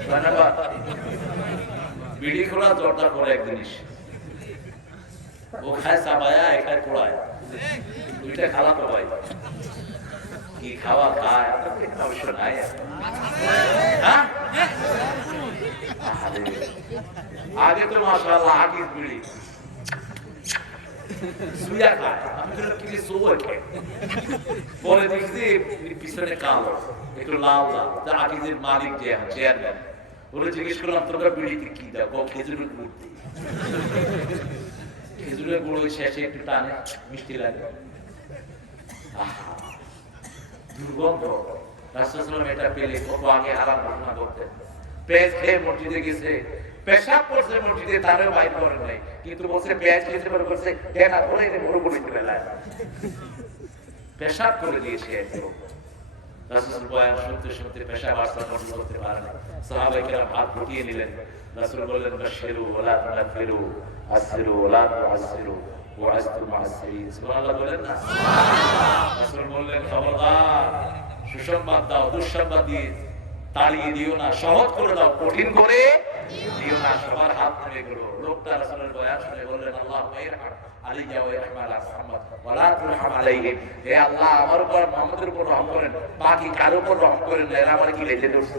ছয় নাম্বার। বিড়ি খোলা জর্দা করে এক জিনিস, ও খায় চাবায়া, এ খায় পোড়ায়, দুইটা খাওয়া তো ভাই। কি খাওয়া খায় অবশ্য নাই। হ্যাঁ, আগে তো মাশাআল্লাহ আগের বিড়ি সুইয়া খায়, আমি তো কি সোয়া খাই। পরে দেখছি পিছনে কালো একটু লাল লাল, তা আগের মালিক যে চেয়ারম্যান, ওরা জিজ্ঞেস করলাম তোমরা বিড়িতে কি দাও? খেজুরের গুড় দিই। খেজুরের গুড় ওই শেষে একটু টানে, মিষ্টি লাগে। দুর্গন্ধ। রাসূলুল্লাহ সাল্লাল্লাহু আলাইহি ওয়াসাল্লাম এটা পেলে কত আগে হারাম ঘোষণা করতেন। পেঁয়াজ খেয়ে মসজিদে গেছে, পেশাব করছে মসজিদে, তারও বাইর করেন নাই, কিন্তু বলছে পেঁয়াজ খেতে পারে, করছে কেনা ধরে মরুভূমিতে বেলায় পেশাব করে দিয়েছে। একদম রাসূল বয়ান শুনতে শুনতে পেশাব আসতে বন্ধ করতে পারেন। সাহাবায়ে কেরাম হাত গুটিয়ে নিলেন। রাসূল বললেন বাশিরু ওয়ালা তুনাফিরু, আসিরু ওয়ালা তুআসিরু, ওয়াজতু মাসিরিন। সুবহানাল্লাহ বলেন না? রাসূল বললেন খবরদার, সুসংবাদ দাও, দুঃসংবাদ দিয়ে তাড়িয়ে দিও না, সহজ করে দাও, কঠিন করে দিও না। সবার হাত নেমে গেল। লোকটা রাসূলের বয়ান শুনে বললেন আল্লাহুম্মা ইরহাম আলিয়া ওয়া ইরহাম আলা মুহাম্মদ ওয়া লা তুরহাম আলাইহিম। হে আল্লাহ, আমার উপর মুহাম্মদের উপর রহম করেন, বাকি কারো উপর রহম করেন না, এরা আমার কি লেজে ধরছে।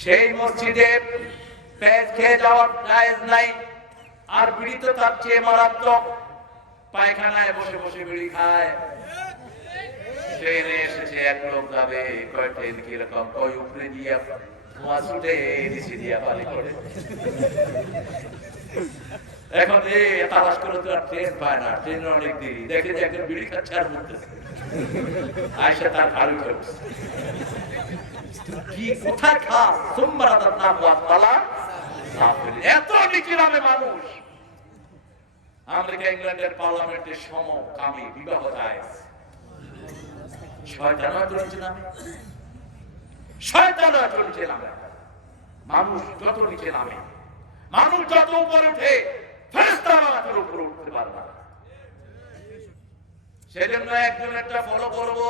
সেই মসজিদে পেট খেয়ে যাওয়া জায়েজ নাই, আর বিড়ি তো তার চেয়ে মারাত্মক। পায়খানায় বসে বসে বিড়ি খায়। ট্রেনে এসেছে, এক লোক যাবে, কয় ট্রেন কিরকম, কয় উপরে দিয়া ধোঁয়া ছুটে, নিচে দিয়া পানি করে। এখন তালাশ করে তো আর ট্রেন পায় না, ট্রেনের অনেক দেরি, দেখে যে একজন বিড়ি খাচ্ছে আর মুখতেছে, আয়সা তার ভালো করছে। কি কোথায় খা সোমবার না তালা এত নিচে নামে মানুষ। আমেরিকা ইংল্যান্ডের পার্লামেন্টের সমকামী বিবাহ যায়, শয়তানরা চলছে নামে, শয়তানরা চলছে নামে। মানুষ যত নিচে নামে, মানুষ যত উপরে উঠে, ফেরেশতারা তার উপরে উঠতে পারে না। সেজন্য একজন একটা ফলো করবো,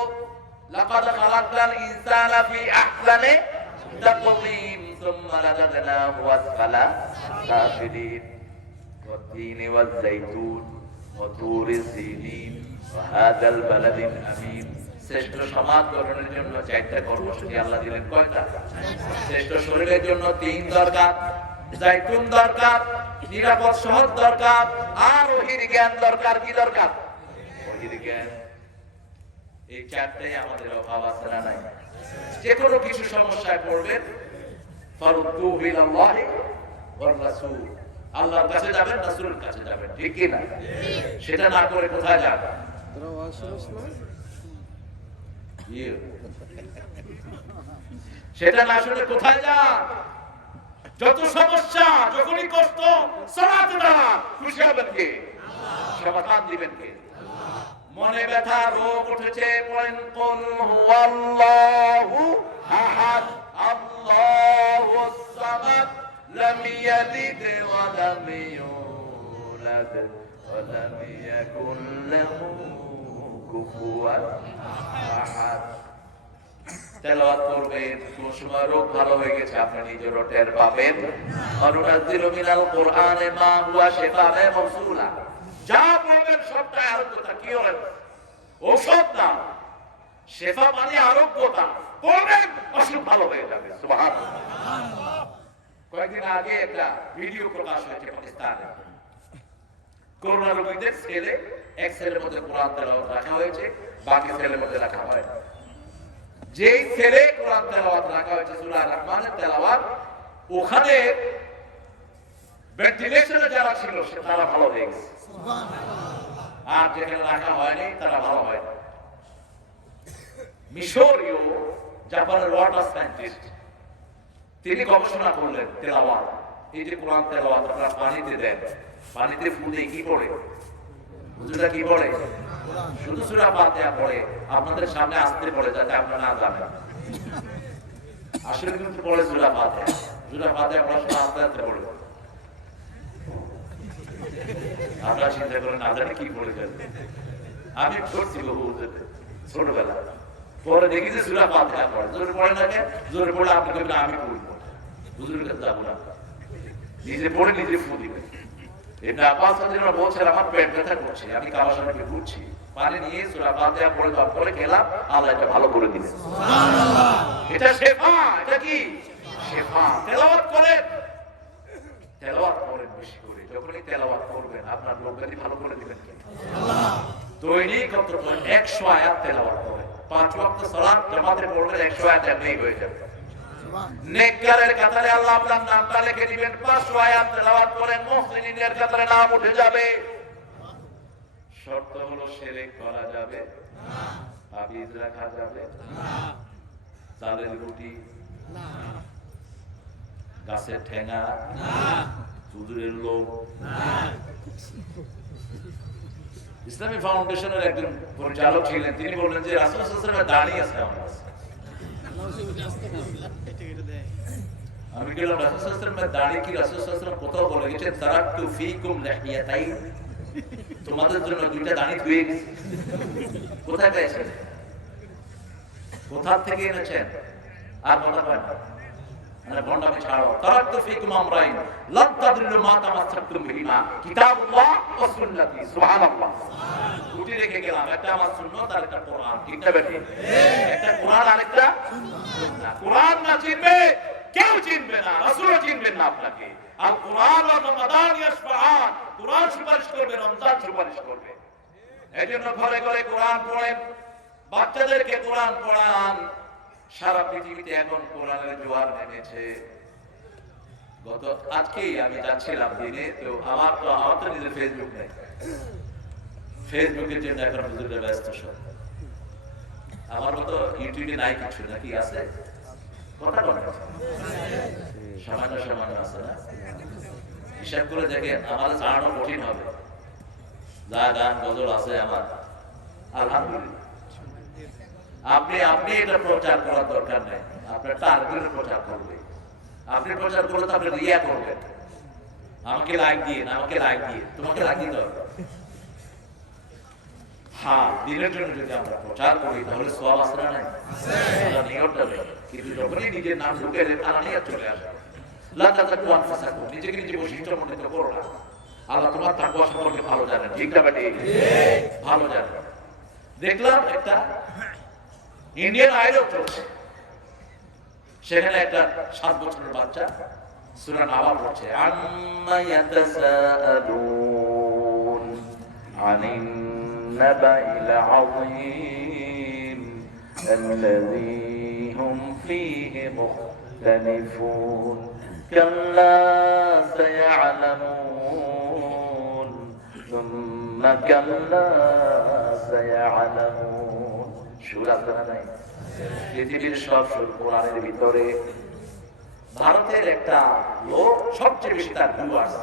লাকাদ খালাকনাল ইনসানা ফি আহসানি তাকওয়িম সুম্মা রাদাদনাহু আসফালা সাফিলিন। والتين والزيتون وطور سينين وهذا البلد الأمين শ্রেষ্ঠ সমাজ গঠনের জন্য 4টা কর্মসূচি আল্লাহ দিলেন। কয়টা? শ্রেষ্ঠ শরীরের জন্য 3 দরকার, জাইতুন দরকার, নিরাপদ শহর দরকার, আর ওহির জ্ঞান দরকার। কি দরকার? ওহির জ্ঞান। এই 4টাই আমাদের অভাব আছে না নাই? যে কোনো কিছু সমস্যায় পড়বেন, ফারুদ্দুহু ইলাল্লাহি ওয়ার রাসূল, আল্লাহর কাছে যাবেন, রাসূলের কাছে যাবেন, ঠিক কি না? সেটা না করে কোথায় যাবেন? সেটা না শুনে কোথায় যান? যত সমস্যা, যখনই কষ্ট, সালাতে দাঁড়ান। খুশি হবেন কে? সমাধান দিবেন কে? মনে ব্যথা, রোগ উঠেছে, পড়েন কুল হুয়াল্লাহু আহাদ আল্লাহুস সামাদ লাম ইয়ালিদ ওয়া লাম ইউলাদ ওয়া লাম ইয়াকুল লাহু কুফুয়ান আহাদ। তেলাওয়াত করবেন, কোন সময় রোগ ভালো হয়ে গেছে আপনি নিজেরও টের পাবেন। অনুনাজ্জিলু মিনাল কুরআনি মা হুয়া শিফাa'un ওয়া মাওসুলা, যা পড়বেন সবটাই আরোগ্যতা। কি হবে? ঔষধ না, শিফা মানে আরোগ্যতা। পড়বেন, অসুখ ভালো হয়ে যাবে। সুবহানাল্লাহ। কয়েকদিন আগে একটা ভিডিও প্রকাশ হয়েছে পাকিস্তানে। করোনা রোগীদের ছেলে, এক ছেলের মধ্যে কোরআন তেলাওয়াত রাখা হয়েছে, বাকি ছেলের মধ্যে রাখা হয় না। যেই ছেলে কোরআন তেলাওয়াত রাখা হয়েছে, সূরা রহমানের তেলাওয়াত, ওখানে ভেন্টিলেশনে যারা ছিল তারা ভালো হয়ে গেছে, আর যেখানে রাখা হয়নি তারা ভালো হয় না। মিশরীয় জাপানের ওয়াটার সায়েন্টিস্ট, তিনি গবেষণা করলেন তেলাওয়াত। এই যে কোরআন তেলাওয়াত আপনারা পানিতে দেন, পানিতে ফু দিয়ে কি পড়ে? হুজুরা কি পড়ে? শুধু সূরা ফাতিহা পড়ে, আপনাদের সামনে আসতে পড়ে যাতে আপনারা না জানেন। আসলে কিন্তু পড়ে সূরা ফাতিহা। সূরা ফাতিহা পড়ার সময় আস্তে আস্তে পড়ে। আমরা চিন্তা করে না জানি কি পড়ে যাবে। আমি পড়ছি বহু ছোটবেলা, পরে দেখি যে সূরা ফাতিহা পড়ে। জোরে পড়ে না কেন? জোরে পড়লে আপনি বলবেন আমি পড়বো, হুজুরের কাছে যাবো না, নিজে পড়ে নিজে ফু দিবেন। এটা আব্বাস রাদিয়াল্লাহু আনহু বলছেন, আমার পেট ব্যথা করছে, আমি কাবার শরীফে ঘুরছি, পানি নিয়ে সূরা ফাতিহা পড়ে দম করে খেলাম, আল্লাহ এটা ভালো করে দিলেন। সুবহানাল্লাহ। এটা শিফা। এটা কি? শিফা। তেলাওয়াত করেন, তেলাওয়াত করেন বেশি করে। যখনই তেলাওয়াত করবেন আপনার রোগ ব্যাধি ভালো করে দিবেন কে? আল্লাহ। দৈনিক অন্তত 100 আয়াত তেলাওয়াত করেন। 5 ওয়াক্ত সালাত জামাতে পড়লে 100 আয়াত এমনি হয়ে যাবে। নেককারের কাতারে আল্লাহ আপনার নামটা লিখে দিবেন। 500 আয়াত তেলাওয়াত করেন, মুহসিনিনের কাতারে নাম উঠে যাবে। শর্ত হলো শিরক করা যাবে না, তাবিজ রাখা যাবে না, চালের রুটি না, গাছের ঠেঙা না, হুজুরের লোক না। ইসলামী ফাউন্ডেশনের একজন পরিচালক ছিলেন, তিনি বললেন যে রাসূল সাল্লাল্লাহু আলাইহি ওয়াসাল্লামের দাড়ি আছে আমার কাছে। আমি বললাম রাসূল সাল্লাল্লাহু আলাইহি ওয়াসাল্লামের দাড়ি কি রাসূল সাল্লাল্লাহু আলাইহি ওয়াসাল্লাম কোথাও বলে গেছেন তারাকতু ফীকুম লিহিয়াতাইন, তোমাদের জন্য দুইটা দাড়ি ধুয়ে গেছি? কোথায় পেয়েছেন? কোথা থেকে এনেছেন? আর কথা কয় না, মানে বন্ডামি ছাড়ো। তারাকতু ফীকুম আমরাইন লান তাদিল্লু মা তামাসসাকতুম বিহিমা কিতাবুল্লাহ ওয়া সুন্নতি। সুবহানাল্লাহ। দুটি রেখে গেলাম, একটা আমার সুন্নাত আর একটা কোরআন। ঠিকটা বেটি? একটা কোরআন আর একটা সুন্নাত। কোরআন না চিনবে কেউ চিনবে না, রাসূলও চিনবেন না আপনাকে। আর কোরআন ওয়া রমাদান ইয়াশফাআন, কোরআন সুপারিশ করবে, রমজান সুপারিশ করবে। এজন্য ঘরে ঘরে কোরআন পড়েন, বাচ্চাদেরকে কোরআন পড়ান। সারা পৃথিবীতে এখন কোরআনের জোয়ার নেমেছে। গত আজকেই আমি যাচ্ছিলাম দিনে, তো আমার তো নিজের ফেসবুক নেই, ফেসবুকের জন্য এখন হুজুররা ব্যস্ত সব। আমার মতো ইউটিউবে নাই কিছু, নাকি আছে? কথা বলেন, সামান্য সামান্য আছে না? হিসাব করে দেখেন, আমার জানানো কঠিন হবে। যা গান গজল আছে আমার, আলহামদুলিল্লাহ। আপনি এটা প্রচার করার দরকার নেই, আপনার টার্গেটের প্রচার করবে। আপনি প্রচার করলে তো আপনি রিয়া করবেন, আমাকে লাইক দিয়ে, আমাকে লাইক দিয়ে, তোমাকে লাইক দিতে হবে। হ্যাঁ, দিনের জন্য যদি আমরা প্রচার করি তাহলে সওয়াব আছে না? নাই? আল্লাহ নিয়তটা দেয়। কিন্তু যখনই নিজের নাম ঢুকে দেন, আনানিয়া চলে আসে। লা তাযাক্কু আনফুসাকুম, নিজেকে নিজে বৈশিষ্ট্য মণ্ডিত করো না। আল্লাহ তোমার তাকওয়া সম্পর্কে ভালো জানেন, ঠিক না বেটি? ভালো জানেন। দেখলাম একটা ইন্ডিয়ান আইডল চলছে, সেখানে একটা 7 বছরের বাচ্চা সূরা নাবা পড়ছে, আম্মা ইয়াতাসাআলুন আনিন নাবাইল আযীম আল্লাযী হুম ফীহি মুখতালিফুন কাল্লা সায়া'লামুন সুম্মা কাল্লা সায়া'লামুন। সূরা জানা নাই? পৃথিবীর সব সুর কোরআনের ভিতরে। ভারতের একটা লোক সবচেয়ে বেশি তার ভিউয়ার্স,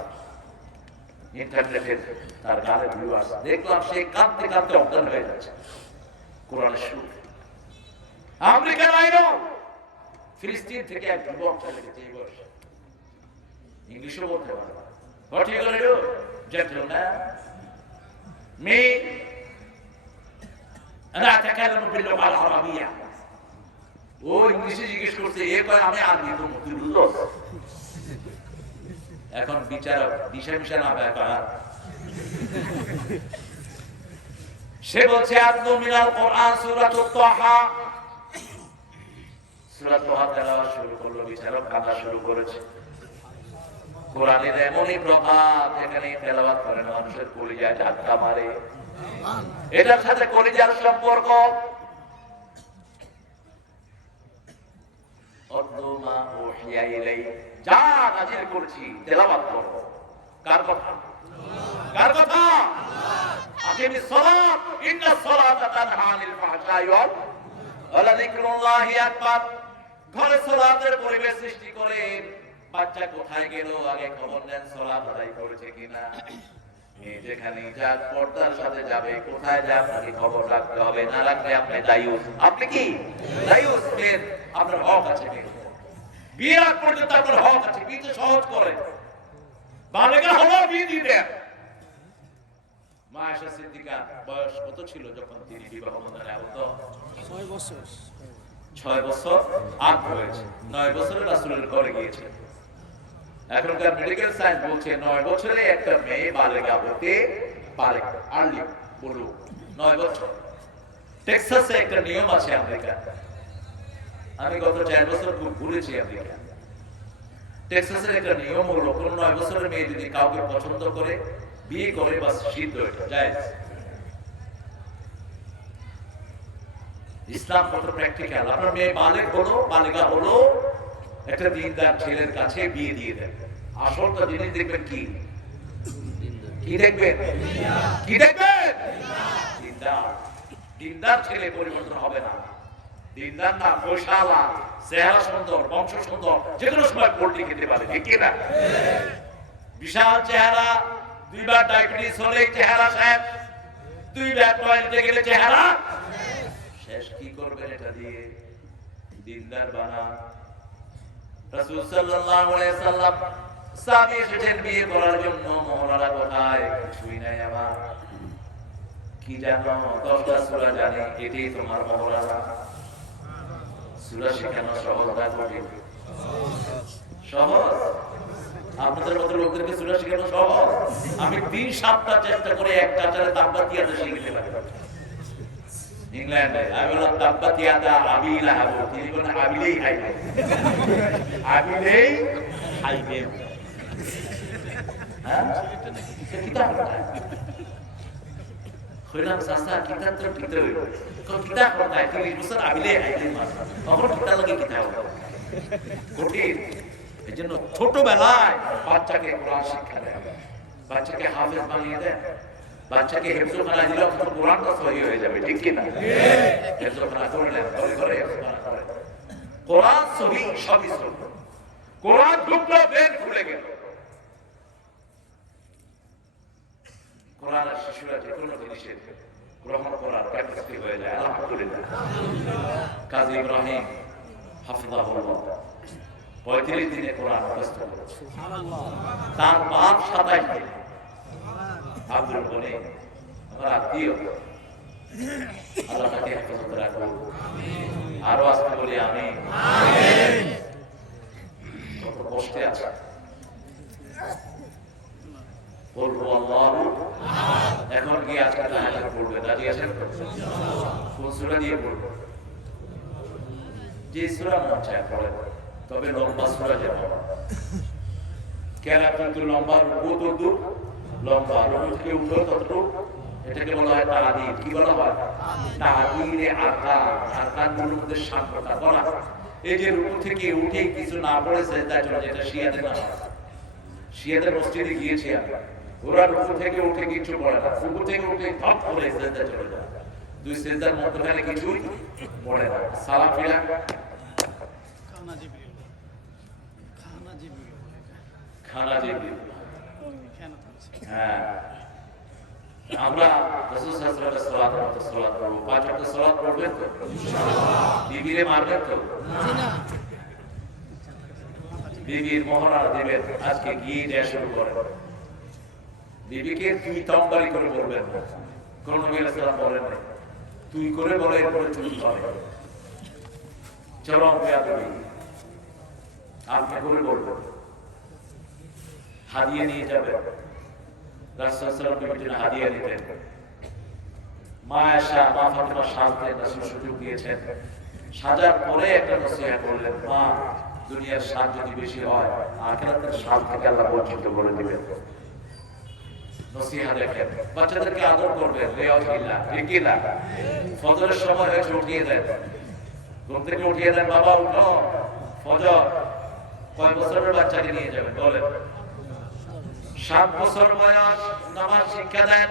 ইন্টারনেটের তার গানের ভিউয়ার্স, দেখলাম সে কাঁদতে কাঁদতে অজ্ঞান হয়ে যাচ্ছে কোরআনের সুর। আমেরিকান আইডল, ফিলিস্তিন থেকে এক যুবক চলে গেছে এই বয়সে, ইংলিশও বলতে পারে। What you gonna do, gentleman? Me? أنا أتكلم باللغة العربية. ও ইংলিশে জিজ্ঞেস করছে, এ কয় আমি আরবি, তো তুই বুঝছস? এখন বিচারক দিশা মিশা না ব্যাপার, সে বলছে আতলু মিনাল কোরআন সূরাতুত তাহা। সূরা তাহা তেলাওয়াত শুরু করলো, বিচারক কাঁদা শুরু করেছে। কোরআনের এমনই প্রভাব, এখানে তেলাওয়াত করে মানুষের কলিজায় ধাক্কা মারে। এটার সাথে কলিজার সম্পর্ক। অদ্দুমা ওহিয়া ইলাই, যা নাযিল করেছি তেলাওয়াত করো। কার কথা? কার কথা? আকিমিস সালাত ইন্নাস সালাতা তানহা আনিল ফাহশাই ওয়াল যিকরুল্লাহি আকবার। ঘরে সালাতের পরিবেশ সৃষ্টি করে, বাচ্চা কোথায় গেল আগে খবর নেন, সালাত আদায় করেছে কিনা। যেখানে যাক পর্দার সাথে যাবে, কোথায় যাক আপনাকে খবর রাখতে হবে, না রাখলে আপনি দায়ুস। আপনি কি দায়ুস? আপনার হক আছে, বিয়ের আগ পর্যন্ত আপনার হক আছে, বিয়ে সহজ করে। বালেগা হলো বিয়ে দিয়ে দেন। মা আয়েশা সিদ্দিকা বয়স কত ছিল যখন তিনি বিবাহ বন্ধনে আবদ্ধ? 6 বছর। 6 বছর আগ হয়েছে, 9 বছরে রাসূলের ঘরে গিয়েছে। এখনকার মেডিকেল সায়েন্স বলছে 9 বছরে একটা মেয়ে বালেগা হতে পারে, আর্লি বলু 9 বছর। টেক্সাসে একটা নিয়ম আছে আমেরিকা, আমি গত 4 বছর ঘুরেছি আমেরিকা। টেক্সাসের একটা নিয়ম হলো, কোন 9 বছরের মেয়ে যদি কাউকে পছন্দ করে বিয়ে করে, বাস সিদ্ধ, এটা জায়েজ। ইসলাম কত প্র্যাকটিক্যাল। আপনার মেয়ে বালেগ হলো, বালেগা হলো, একটা দিনদার ছেলের কাছে বিয়ে দিয়ে দেন। আসলটা জিনিস দেখবেন কি? কি দেখবেন? কি দেখবেন? দিনদার। দিনদার ছেলে পরিবর্তন হবে না। দিনদার না, পয়সাওয়ালা, চেহারা সুন্দর, বংশ সুন্দর, যে কোনো সময় পোল্ট্রি খেতে পারে, ঠিক কিনা? বিশাল চেহারা, 2 বার ডায়াবেটিস হলে চেহারা শেষ, 2 বার টয়লেটে গেলে চেহারা শেষ। কি করবেন এটা দিয়ে? দিনদার বানান। রাসূল সাল্লাল্লাহু আলাইহি সাল্লাম সাহাবী এসেছেন বিয়ে করার জন্য, মহলারা কোথায়? কিছুই নাই আমার। কি জানো? 10টা সূরা জানি, এটাই তোমার মহলারা। সূরা শেখানো সহজ না কঠিন? সহজ। আপনাদের মতো লোকদেরকে সূরা শেখানো সহজ। আমি 3 সপ্তাহ চেষ্টা করে একটা চালে তাব্বাত ইয়াদা শিখতে পারি। ইংল্যান্ডে আমি বললাম তাব্বাত ইয়াদা আবি লাহাব, তিনি বলেন আবিলেই খাইবে, আবিলেই খাইবে। হ্যাঁ, কিতাব কইলাম চাচা কিতাব তো কিতাব হইল, কিতাব পড়ায় 30 বছর আবিলেই খাইবে, তখন কিতাব লাগে কিতাব কঠিন। এই জন্য ছোটবেলায় বাচ্চাকে কোরআন শিক্ষা দেয়, বাচ্চাকে হাফেজ বানিয়ে দেয়। বাচ্চাকে হেফজখানা দিলে অন্তত কোরআনটা সহি হয়ে যাবে, ঠিক কিনা? হেফজখানা করলেন, ঘরে ঘরে হেফজখানা করেন, কোরআন সহি, সবই সহি। কোরআন ঢুকলো, ব্রেন খুলে গেল। কোরআন আর শিশুরা যে কোনো জিনিসের গ্রহণ করার প্র্যাকটিস হয়ে যায়, আলহামদুলিল্লাহ। কাজী ইব্রাহিম হাফিজাহুল্লাহ 35 দিনে কোরআন মুখস্থ করেছে। তার বাপ 27 দিনে। আব্দুল গনি আমার আত্মীয়, আল্লাহ তাকে হেফাজত রাখুন। আরো আসতে বলি আমি, কত কষ্টে আছে। কুল হুয়াল্লাহু আহাদ। এখন কি আজকে তাহাজ্জুদ পড়বেন? রাজি আছেন তো? কোন সূরা দিয়ে পড়বেন? যে সূরা মন চায় পড়েন, তবে লম্বা সূরা যেন। কেরাত কিন্তু লম্বা, রুকু ততটুকু লম্বা, রুকু থেকে উঠো ততটুকু। এটাকে বলা হয় তাআদীল। কি বলা হয়? তাআদীলে আরকান। আরকানগুলোর মধ্যে সাতটা বলা। এই যে রুকু থেকে উঠে কিছু না পড়ে সেজদায় চলে যায়, এটা শিয়াদের নামাজ। শিয়াদের মসজিদে গিয়েছি আমরা, ওরা রুকু থেকে উঠে কিছু পড়ে না, রুকু থেকে উঠে ধপ করে সেজদায় চলে যায়। দুই সেজদার মধ্যখানে কিছুই পড়ে না। সালাম ফিরা খানা জিবরিল, খানা জিবরিল, খানা জিবরিল। কেন বলছে? হ্যাঁ, আমরা রাসূল সাল্লাল্লাহু আলাইহি ওয়াসাল্লামের সালাত করব। 5 ওয়াক্ত সালাত পড়বেন তো? ইনশাআল্লাহ। বিবিরে মারবেন তো? জি না। বিবির মোহরা দিবেন, আজকে গিয়ে দেয়া শুরু করেন। বিবিকে তুই তমবারি করে বলবেন না, কোন নবী আলাইহিস সালাম বলেন না। তুই করে বলে, এরপরে তুই হবে চরম বেয়াদবি। আপনি করে বলবেন, হাদিয়া নিয়ে যাবেন। রাসূল সাল্লাল্লাহু আলাইহি ওয়াসাল্লাম বিবির জন্য হাদিয়া নিতেন। মা আয়েশা, মা ফাতিমা সাজতেন, রাসূল সুযোগ দিয়েছেন। সাজার পরে একটা নসিহত করলেন, মা দুনিয়ার স্বাদ যদি বেশি হয়, আখিরাতের স্বাদ থেকে আল্লাহ বঞ্চিত করে দিবেন। নসিহত দেখেন, বাচ্চাদেরকে আদর করবেন, রিয়াজিল্লাহ, ঠিক কি না? ফজরের সময় হয়েছে, উঠিয়ে দেন, ঘুম থেকে উঠিয়ে দেন, বাবা উঠো, ফজর। কয় বছরের বাচ্চাকে নিয়ে যাবেন বলেন? 7 বছর বয়স নামাজ শিক্ষা দেন,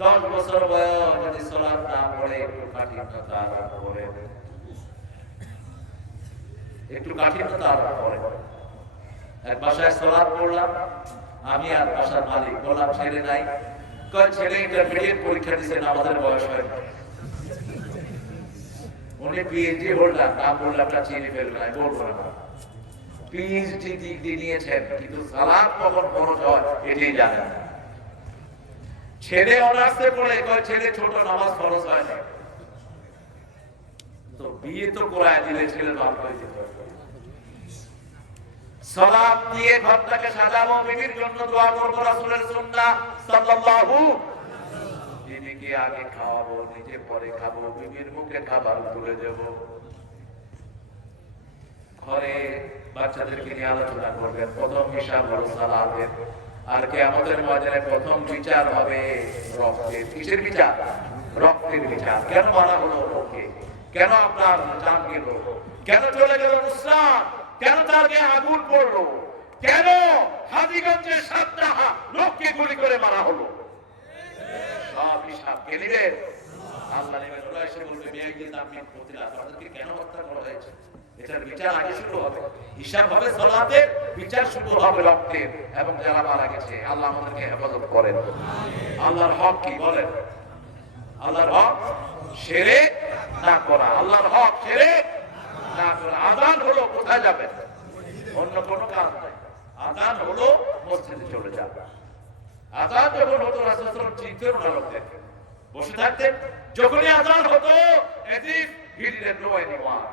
10 বছর বয়স যদি সালাত না পড়ে একটু কাঠিন্যতা আরম্ভ করে, একটু কাঠিন্যতা আরম্ভ করে। এক বাসায় সালাত পড়লাম আমি আর বাসার মালিক, বললাম ছেলে নাই, কয় ছেলে ইন্টারমিডিয়েট পরীক্ষা দিছে, আমাদের বয়স হয় না। উনি পিএইচডি হোল্ডার, নাম বললাম না, চিনি ফেলবে না, বলবো না। পিএইচডি ডিগ্রি নিয়েছেন, কিন্তু সালাত কখন ফরজ হয় এটাই জানেন না। ছেলে অনার্সে পড়ে, কয় ছেলে ছোট, নামাজ ফরজ হয় না। তো বিয়ে তো করায় দিলে ছেলে বাপ হয়ে যেত। সালাত দিয়ে ঘরটাকে সাজাবো, বিবির জন্য দোয়া করব, রাসূলের সুন্নাহ সাল্লাল্লাহু। বিবিকে আগে খাওয়াবো, নিজে পরে খাবো, বিবির মুখে খাবার তুলে দেব। ঘরে বাচ্চাদেরকে নিয়ে আলোচনা করবেন, প্রথম হিসাব হলো সালাতের। আর কিয়ামতের ময়দানে প্রথম বিচার হবে রক্তের। কিসের বিচার? রক্তের বিচার। কেন মারা হলো ওকে? কেন আপনার জান গেল? কেন চলে গেল নুসরাত? কেন তার গায়ে আগুন পড়লো? কেন হাজীগঞ্জের 7টা লোককে গুলি করে মারা হলো? সব হিসাব কে নেবেন? আল্লাহ নেবেন। ওরা এসে বলবে, মেয়েদের নাম নিয়ে প্রতিলা, তাদেরকে কেন হত্যা করা হয়েছে? এটার বিচার আগে শুরু হবে, হিসাব হবে সালাতের, বিচার শুরু হবে রক্তের। এবং যারা মারা গেছে, আল্লাহ আমাদেরকে হেফাজত করেন। আল্লাহর হক কি বলেন? আল্লাহর হক শিরক না করা। আল্লাহর হক শিরক না করা। আযান হলো, কোথায় যাবেন? অন্য কোনো কাজ নাই। আযান হলো মসজিদে চলে যাবেন। আযান যখন হতো, রাসূল সাল্লাল্লাহু আলাইহি ওয়াসাল্লাম চিনতেন না লোকদের, বসে থাকতেন। যখনই আযান হতো, এদিক হিডিলেন নো এনিওয়ান,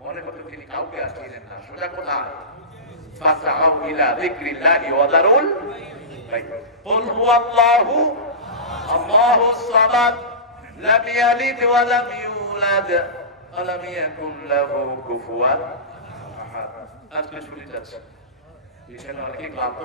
মনে হতো তিনি কাউকে আর চিনেন না। সোজা কোথায়? ফাসআউ ইলা যিকরিল্লাহি ওয়া দারুল বাইত। কুল হুয়াল্লাহু আল্লাহুস সামাদ লাম ইয়ালিদ ওয়া লাম ইউলাদ ওয়া লাম ইয়াকুন লাহু কুফুয়ান আহাদ। আজকে ছুটি যাচ্ছে, বিছানা অনেকে ক্লান্ত।